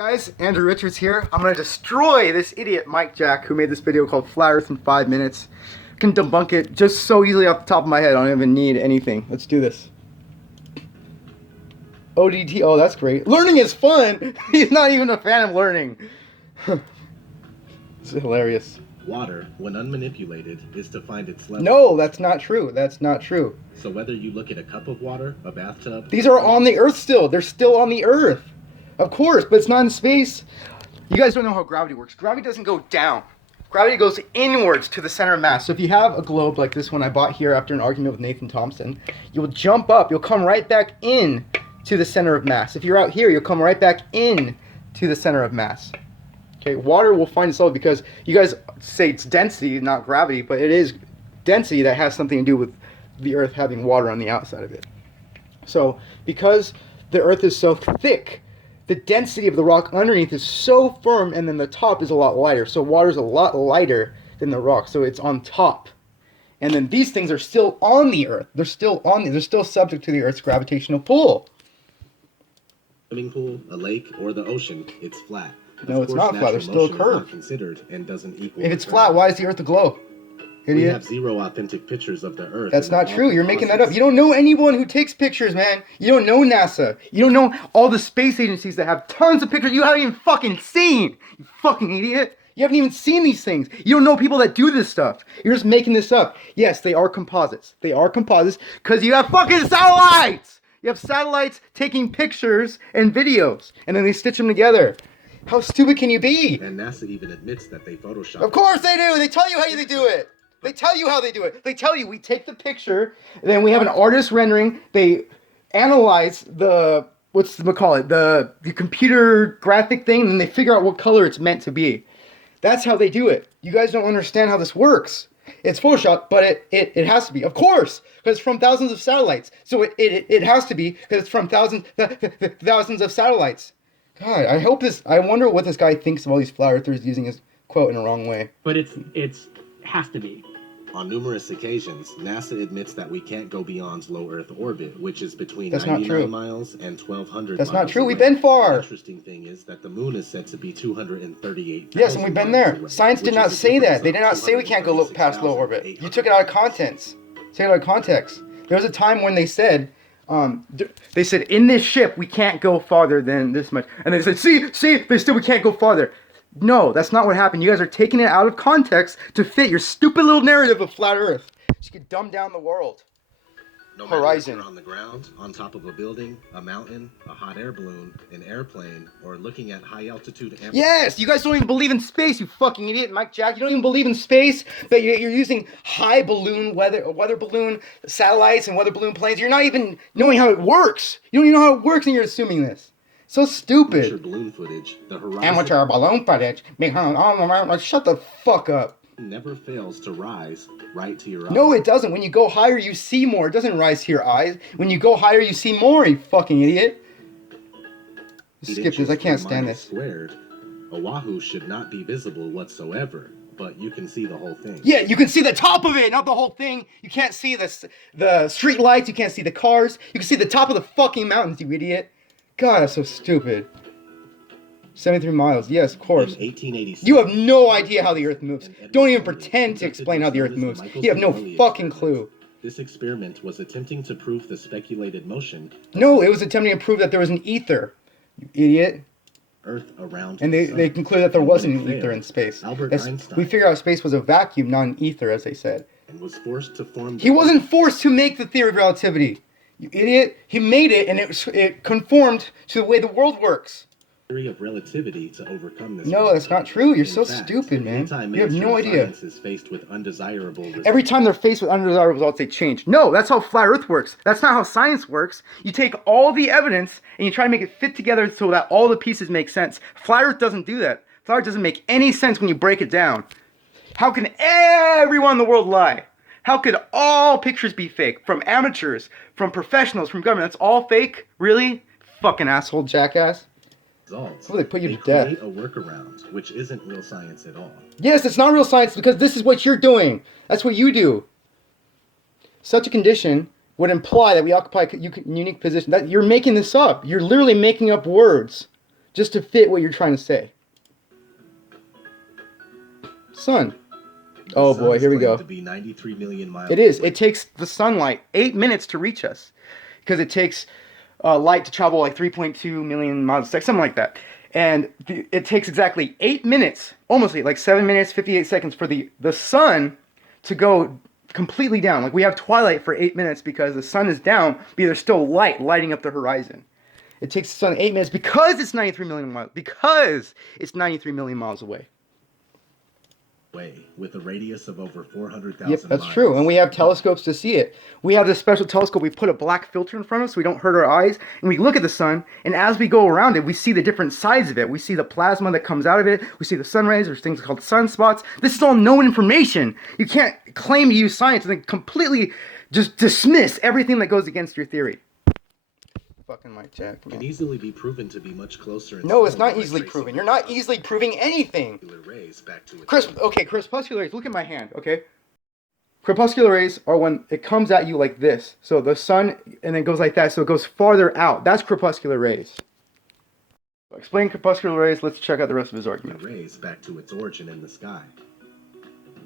Guys, Andrew Richards here. I'm gonna destroy this idiot Mike Jack who made this video called Flat Earth in 5 minutes. I can debunk it just so easily off the top of my head. I don't even need anything. Let's do this. ODT, oh that's great. Learning is fun! He's not even a fan of learning. This is hilarious. Water, when unmanipulated, is to find its level. No, that's not true. That's not true. So whether you look at a cup of water, a bathtub... These are on the Earth still. They're still on the Earth. Of course, but it's not in space. You guys don't know how gravity works. Gravity doesn't go down. Gravity goes inwards to the center of mass. So if you have a globe like this one I bought here after an argument with Nathan Thompson, you'll jump up. You'll come right back in to the center of mass. If you're out here, you'll come right back in to the center of mass. Okay, water will find its level because you guys say it's density, not gravity, but it is density that has something to do with the Earth having water on the outside of it. So because the Earth is so thick, the density of the rock underneath is so firm, and then the top is a lot lighter. So water is a lot lighter than the rock, so it's on top. And then these things are still on the Earth. They're still subject to the Earth's gravitational pull. Swimming pool, a lake, or the ocean, it's flat. No, it's not flat. There's still a curve. Considered and doesn't equal. If it's flat, why is the Earth a globe? Idiot. We have zero authentic pictures of the Earth. That's not true. You're making that up. You don't know anyone who takes pictures, man. You don't know NASA. You don't know all the space agencies that have tons of pictures you haven't even fucking seen. You fucking idiot. You haven't even seen these things. You don't know people that do this stuff. You're just making this up. Yes, they are composites. They are composites because you have fucking satellites. You have satellites taking pictures and videos, and then they stitch them together. How stupid can you be? And NASA even admits that they photoshopped. Of course they do. They tell you how they do it. They tell you how they do it. They tell you we take the picture, then we have an artist rendering. They analyze the the computer graphic thing, and then they figure out what color it's meant to be. That's how they do it. You guys don't understand how this works. It's Photoshop, but it has to be, of course, because it's from thousands of satellites. So it has to be because it's from thousands of satellites. God, I wonder what this guy thinks of all these flat earthers using his quote in a wrong way. But it has to be. On numerous occasions, NASA admits that we can't go beyond low Earth orbit, which is between That's 99 miles and 1,200 That's miles not true. away. We've been far. The interesting thing is that the moon is said to be 238,000 Yes, and we've been there. away, Science did not say that. They did not say we can't go past low orbit. You took it out of context. Take it out of context. There was a time when they said, in this ship we can't go farther than this much, and they said, see, we can't go farther. No, that's not what happened. You guys are taking it out of context to fit your stupid little narrative of flat Earth. You could dumb down the world. No matter Horizon. if you're on the ground, on top of a building, a mountain, a hot air balloon, an airplane, or looking at high altitude. Yes, you guys don't even believe in space, you fucking idiot, Mike Jack. You don't even believe in space, but you're using high balloon weather balloon satellites and weather balloon planes. You're not even knowing how it works. You don't even know how it works, and you're assuming this. So stupid. Amateur balloon footage. The horizon Amateur balloon footage. Shut the fuck up. never fails to rise right to your eyes. No, it doesn't. When you go higher, you see more. It doesn't rise to your eyes. When you go higher, you see more, you fucking idiot. Skip this. I can't stand this. Squared. Oahu should not be visible whatsoever, but you can see the whole thing. Yeah, you can see the top of it, not the whole thing. You can't see the street lights. You can't see the cars. You can see the top of the fucking mountains, you idiot. God, that's so stupid. 73 miles. Yes, of course. In 1886, you have no idea how the Earth moves. Don't even pretend to explain how the Earth moves. You have no fucking clue. This experiment was attempting to prove the speculated motion. No, it was attempting to prove that there was an ether. You idiot. Earth around. And they concluded that there wasn't an ether in space. Einstein. We figured out space was a vacuum, not an ether, as they said. And was forced to form. He wasn't forced to make the theory of relativity. You idiot. He made it, and it conformed to the way the world works. Theory of relativity to overcome this. No, that's not true. You're so fact, stupid, man. You have no idea. Science is faced with undesirable results. Every time they're faced with undesirable results, they change. No, that's how flat Earth works. That's not how science works. You take all the evidence and you try to make it fit together so that all the pieces make sense. Flat Earth doesn't do that. Flat Earth doesn't make any sense when you break it down. How can everyone in the world lie? How could all pictures be fake? From amateurs, from professionals, from government. That's all fake? Really? Fucking asshole jackass. Results. Oh, they put you to create death. a workaround, which isn't real science at all. Yes, it's not real science because this is what you're doing. That's what you do. Such a condition would imply that we occupy a unique position. That you're making this up. You're literally making up words. just to fit what you're trying to say. Sun. Oh boy, here we go. To be 93 million miles It is. away. It takes the sunlight 8 minutes to reach us, because it takes light to travel like 3.2 million miles a second, something like that. And it takes exactly 8 minutes, almost like 7 minutes, 58 seconds for the sun to go completely down. Like we have twilight for 8 minutes because the sun is down, but there's still light lighting up the horizon. It takes the sun 8 minutes because it's 93 million miles. Because it's 93 million miles away. With a radius of over 400,000 Yep, that's miles. true. And we have telescopes to see it. We have this special telescope. We put a black filter in front of us so we don't hurt our eyes. And we look at the sun, and as we go around it, we see the different sides of it. We see the plasma that comes out of it. We see the sun rays. There's things called sunspots. This is all known information. You can't claim to use science and then completely just dismiss everything that goes against your theory. Fucking mic check. Can easily be proven to be much closer. No, it's not easily proven. You're not easily proving anything. Rays back to Crepuscular rays. Look at my hand, okay? Crepuscular rays are when it comes at you like this. So the sun, and then goes like that, so it goes farther out. That's crepuscular rays. Explain crepuscular rays. Let's check out the rest of his argument. Rays back to its origin in the sky.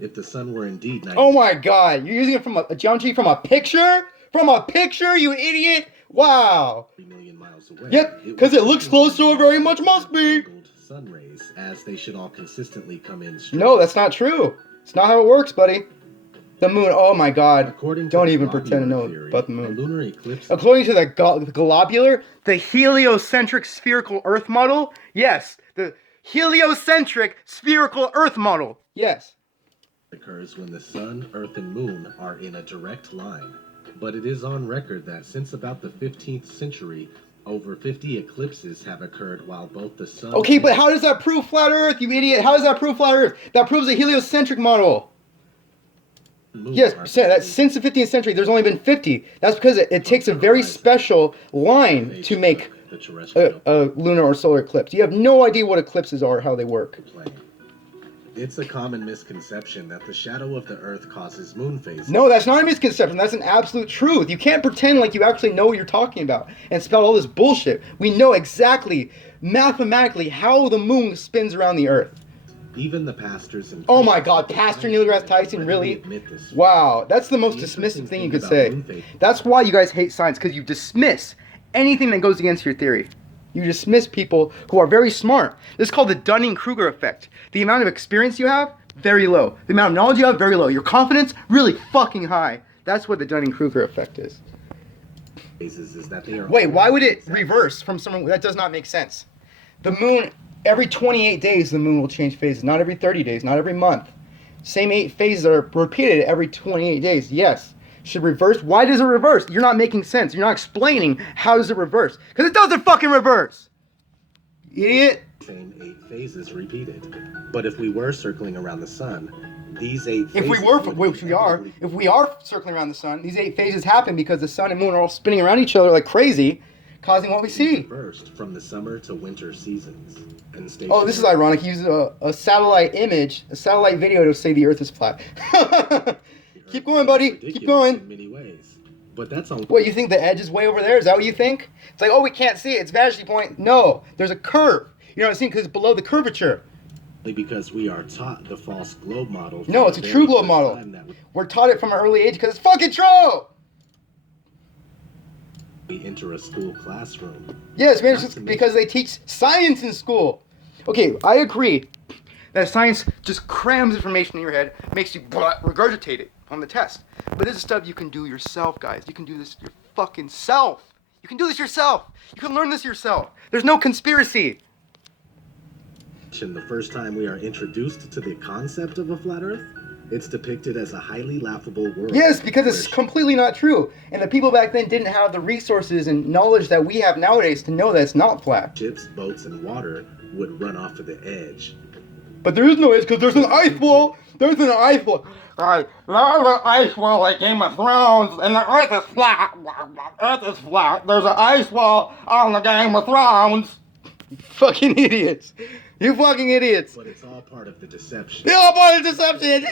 If the sun were indeed 90 Oh my god, you're using it from a geometry from a picture? From a picture, you idiot! Wow. million miles away. Yep, because it looks close, so it very much must be. Sun rays, as they should all consistently come in straight. No, that's not true. It's not how it works, buddy. The moon, oh my god. According to Don't the even pretend to know globular theory, about the a moon. lunar eclipse. According to the globular, the heliocentric spherical Earth model, yes, the heliocentric spherical Earth model, yes. Occurs when the sun, earth, and moon are in a direct line. But it is on record that since about the 15th century, over 50 eclipses have occurred while both the sun... Okay, but how does that prove flat Earth, you idiot? How does that prove flat Earth? That proves a heliocentric model. Yes, that since the 15th century, there's only been 50. That's because it takes a very special line to make a lunar or solar eclipse. You have no idea what eclipses are or how they work. It's a common misconception that the shadow of the Earth causes moon phases. No, that's not a misconception. That's an absolute truth. You can't pretend like you actually know what you're talking about and spell all this bullshit. We know exactly, mathematically, how the moon spins around the Earth. Even the pastors and... Oh my god, Pastor Neil deGrasse Tyson, really? Wow, that's the most dismissive thing you could say. That's why you guys hate science, because you dismiss anything that goes against your theory. You dismiss people who are very smart. This is called the Dunning-Kruger effect. The amount of experience you have, very low. The amount of knowledge you have, very low. Your confidence, really fucking high. That's what the Dunning-Kruger effect is. Wait, why would it reverse from someone? That does not make sense. The moon, every 28 days, the moon will change phases. Not every 30 days, not every month. Same 8 phases are repeated every 28 days. Yes. Should reverse? Why does it reverse? You're not making sense. You're not explaining how does it reverse. Because it doesn't fucking reverse. Idiot. Same 8 phases repeated. But if we were circling around the sun, these 8 phases... If we are circling around the sun, these 8 phases happen because the sun and moon are all spinning around each other like crazy, causing what we see. First, from the summer to winter seasons. And oh, this is ironic. He uses a satellite image, a satellite video to say the Earth is flat. Keep going, buddy. Keep going. In many ways. But that's on... What, you think the edge is way over there? Is that what you think? It's like, oh, we can't see it. It's vantage point. No, there's a curve. You're not seeing because it's below the curvature. Because we are taught the false globe model. No, it's a true globe model. We're taught it from an early age because it's fucking true. We enter a school classroom. Yes, because they teach science in school. Okay, I agree that science just crams information in your head, makes you regurgitate it on the test. But this is stuff you can do yourself, guys. You can do this your fucking self. You can do this yourself. You can learn this yourself. There's no conspiracy. The first time we are introduced to the concept of a flat Earth, it's depicted as a highly laughable world. Yes, because it's completely not true. And the people back then didn't have the resources and knowledge that we have nowadays to know that it's not flat. Ships, boats, and water would run off of the edge. But there is no edge because there's an ice wall. There's an ice wall. Right, there's an ice wall like Game of Thrones, and the Earth is flat. Earth is flat. There's an ice wall on the Game of Thrones. You fucking idiots. You fucking idiots. But it's all part of the deception. It's all part of the deception.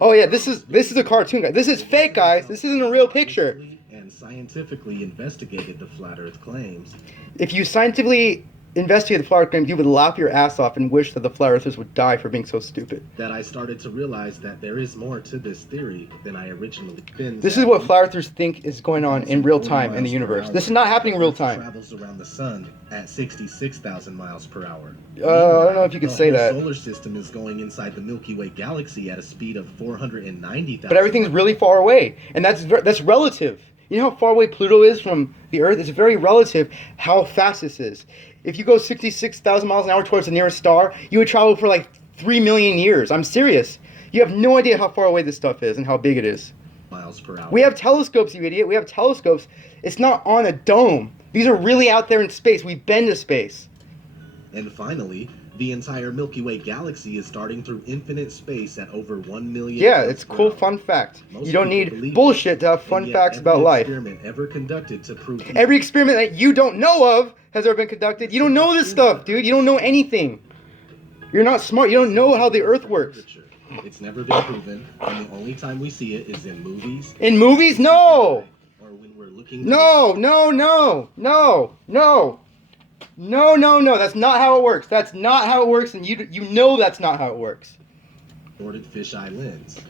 Oh yeah, this is a cartoon, guys. This is fake, guys. This isn't a real picture. and scientifically investigated the flat Earth claims, If you scientifically investigate the flat Earth claims, you would laugh your ass off and wish that the flat earthers would die for being so stupid. that I started to realize that there is more to this theory than I originally been. This is what flat earthers think is going on in real time in the universe. This is not happening in real time. Travels around the sun at 66,000 miles per hour. I don't know if you could say The that. whole solar system is going inside the Milky Way galaxy at a speed of 490,000. But everything's really far away, and that's relative. You know how far away Pluto is from the Earth? It's very relative how fast this is. If you go 66,000 miles an hour towards the nearest star, you would travel for like 3 million years. I'm serious. You have no idea how far away this stuff is and how big it is. miles per hour. We have telescopes, you idiot. We have telescopes. It's not on a dome. These are really out there in space. We've been to space. And finally, the entire Milky Way galaxy is starting through infinite space at over 1 million. Yeah, miles it's per cool hour. fun fact. Most You don't people need believe bullshit to have it, fun and yet facts about every life. experiment ever conducted to prove Every experiment that you don't know of has ever been conducted. You don't know this stuff, dude. You don't know anything. You're not smart. You don't know how the Earth works. It's never been proven, and the only time we see it is in movies. In movies? No! Or when we're looking. No, no, no, no, no. No, no, no. That's not how it works. That's not how it works, and you know that's not how it works. Distorted fisheye lens.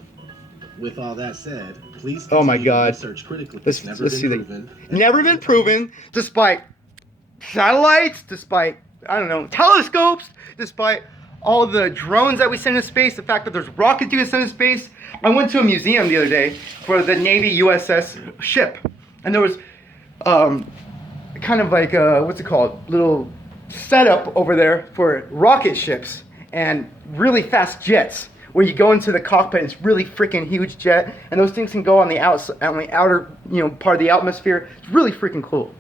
With all that said, please Oh my continue to God. research critically. Let's It's never see been the proven. never been proven, despite satellites, despite I don't know telescopes, despite all the drones that we send into space, the fact that there's rockets you can send into space. I went to a museum the other day for the Navy USS ship, and there was kind of like what's it called, little setup over there for rocket ships and really fast jets, where you go into the cockpit and it's really freaking huge jet, and those things can go on the outer part of the atmosphere. It's really freaking cool.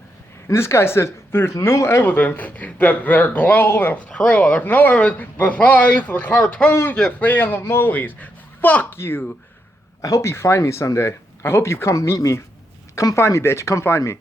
And this guy says, there's no evidence that their globe is true. There's no evidence besides the cartoons you see in the movies. Fuck you. I hope you find me someday. I hope you come meet me. Come find me, bitch. Come find me.